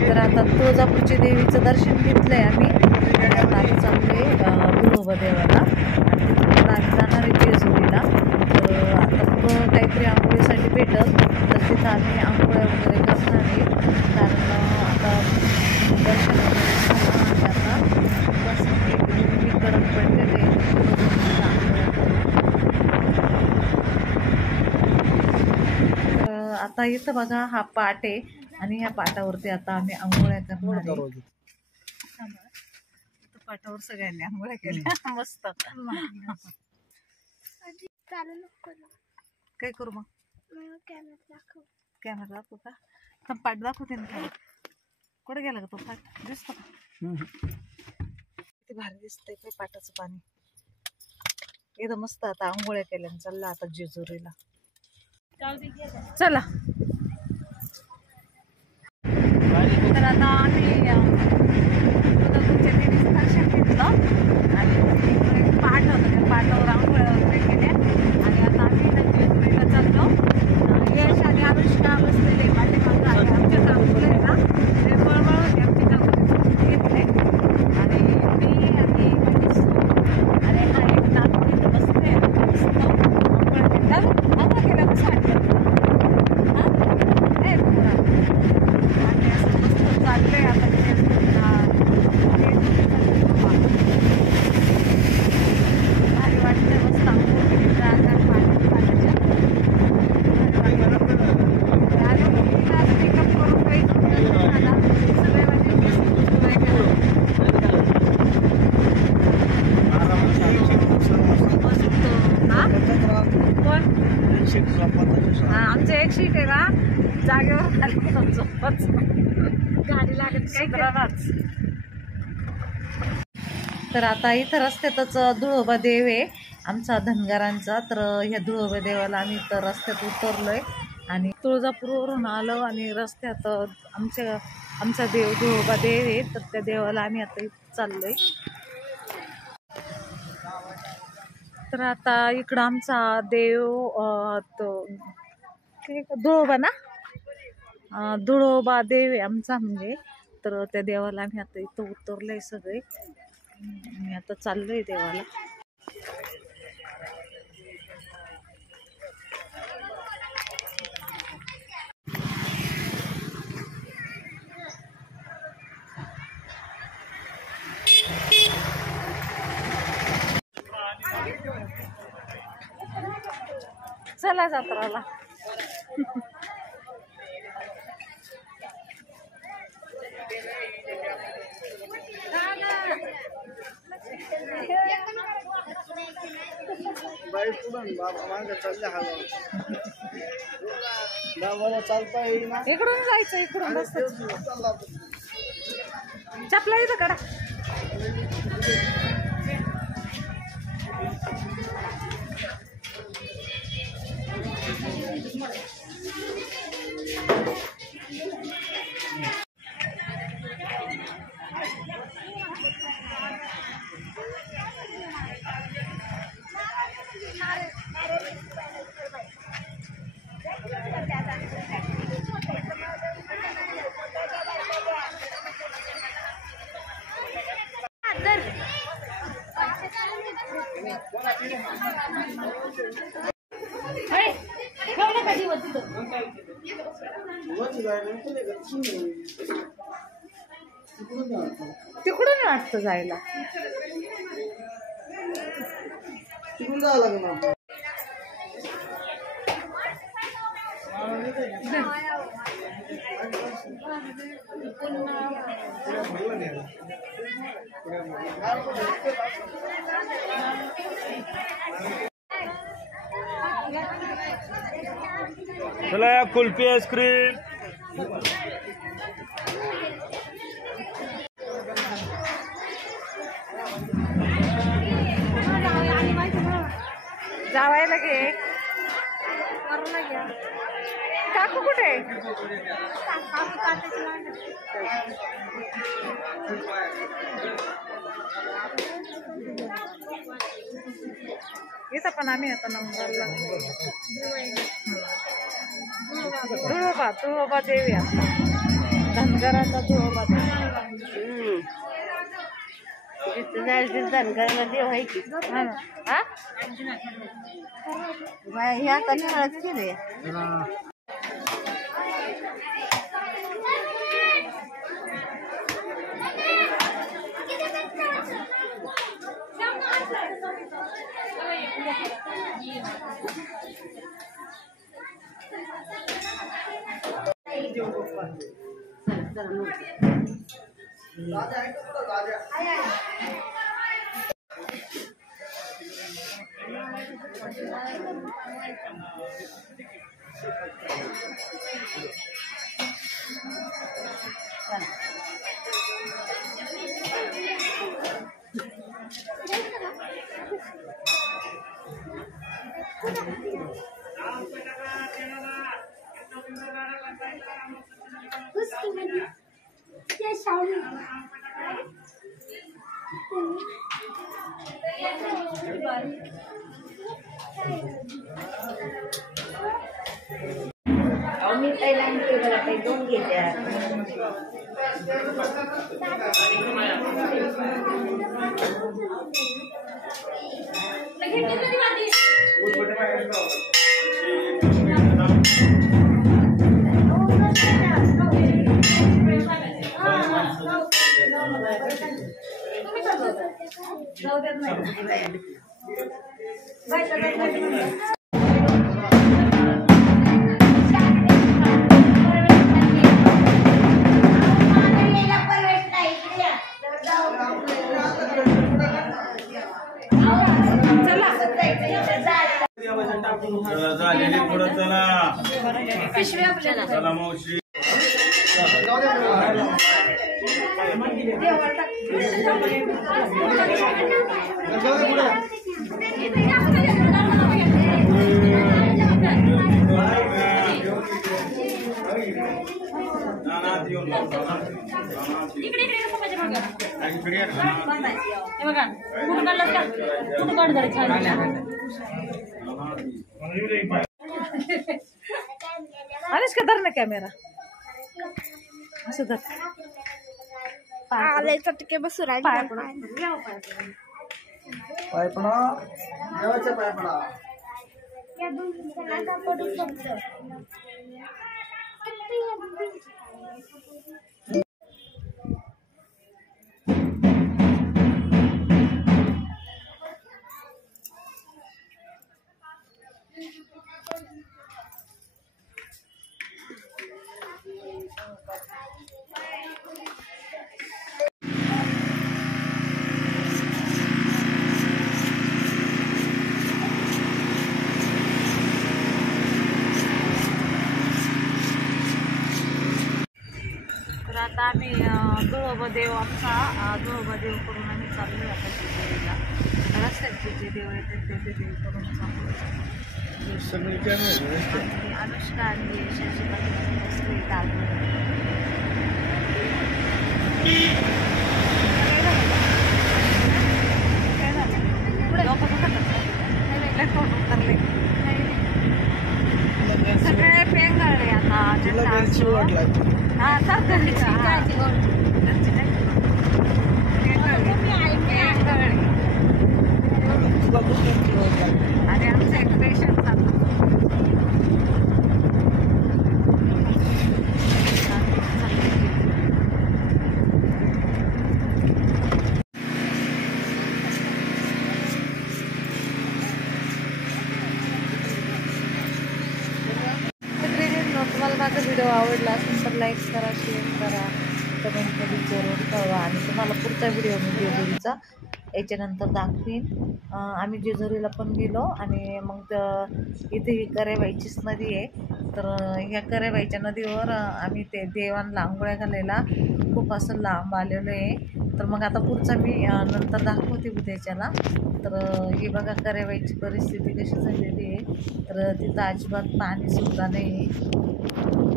तर आता तुळजापूरची देवीचं दर्शन घेतलंय आम्ही. आता आम्ही चाललोय धुळोबा देवाला आणि तिथून आम्ही जाणार आहे जेजुरीला. तर आता पुढं काहीतरी आंघोळीसाठी भेटत तर तिथं आम्ही आंघोळ्या वगैरे करणार आहे. कारण आता दर्शन वगैरे झालं आणि आता बस कडक पडलेले आता इथं बघा हा पाट आहे आणि ह्या पाटावरती आता आम्ही आंघोळ्या करणार आहे. पाटावर सगळ्यांनी आंघोळ्या केल्या मस्त. काय करू मग कॅमेरा दाखवू का? तर पाट दाखवते ना. कुठे गेला का तो पाट? दिसतो का? किती भारी दिसतंय काय पाटाचं पाणी. एकदम मस्त. आता आंघोळ्या केल्या चाललं आता जेजुरीला. चला तर आता आम्ही तुळजापूरच्या देवीचं दर्शन घेतलं आणि एक पाट होतं त्या पाटावर आंघोळ्या वगैरे केल्या आणि आता आम्ही जेजुरीला चाललो. यश आणि अनुष्का बसलेले पाठीमागं आणि आमच्या काकूला आहे ना ते वळवळ होते आमच्या काकूने घेतले आणि मी आणि आणि हा एक नातू तिथं बसले मस्त आंघोळ केल्या कसं वाटलं आणि असं मस्त चाललंय आता भारी वाटतंय मस्त आंघोळ केली गार पाण्याच्या मेकअप करून काही झाला सगळे म्हणजे आमचं एक शीट आहे ना जागेवर आलं झोपच गाडी लागत काही. तर आता इथं रस्त्यातच धुळोबा देव आहे आमचा धनगरांचा. तर ह्या धुळोबा देवाला आम्ही तर रस्त्यात उतरलोय आणि तुळजापूरवरून आलो आणि रस्त्यात आमचा देव धुळोबा देव आहे. तर त्या देवाला आम्ही आता इथं चाललोय. तर आता इकडं आमचा देव तो धुळोबा ना धुळोबा देव आहे आमचा म्हणजे. तर त्या देवाला आम्ही आता इथं उतरलोय सगळे. मी आता चाललोय देवाला. चला जत्राला. इकडून जायचं इकडून बस चपला इथं काढा. तिकडून वाटतं जायला. तिकडून जावं लागेल. चला कुल्फी आइसक्रीम. जावायला घे. काकू कुठे? इथं पण आम्ही आता नंबरला धुळोबा देवी आता धनगराचा धुळोबा तिथं जायचं धनगरला देव आहे की हा ह्या कशाळाच केले मी पहिल्यांदा काही दोन घेते चला मावशी आलेस का धर ना कॅमेरा असं धर आले चटके बसू पाय पडा देवाच्या पाय पडा आता आम्ही धुळोबादेव आमचा धुळोबादेव करून आम्ही चाललो आता जेजुरीला रस्त्याचे जे देव येतात ते देव करून चाललो आणि अनुष्का आणि शशी बसले सगळे पेंगळले आता हा सरकारची आणि आमचं एक्सप्रेशन तुम्हाला माझा व्हिडिओ आवडला असेल तर लाईक करा, शेअर करा, कमेंटमध्ये जरूर कळवा आणि तुम्हाला पुढचा व्हिडिओ मी जेजुरीचा याच्यानंतर दाखवीन. आम्ही जेजुरीला पण गेलो आणि मग इथे ही करेबाईचीच नदी आहे. तर ह्या करेबाईच्या नदीवर आम्ही ते देवांना आंघोळ्या घालायला खूप असं लांब आलेलो आहे. तर मग आता पुढचा मी नंतर दाखवते उद्याच्याला. तर हे बघा करेबाईची परिस्थिती कशी झालेली आहे. तर तिथं अजिबात पाणीसुद्धा नाही आहे.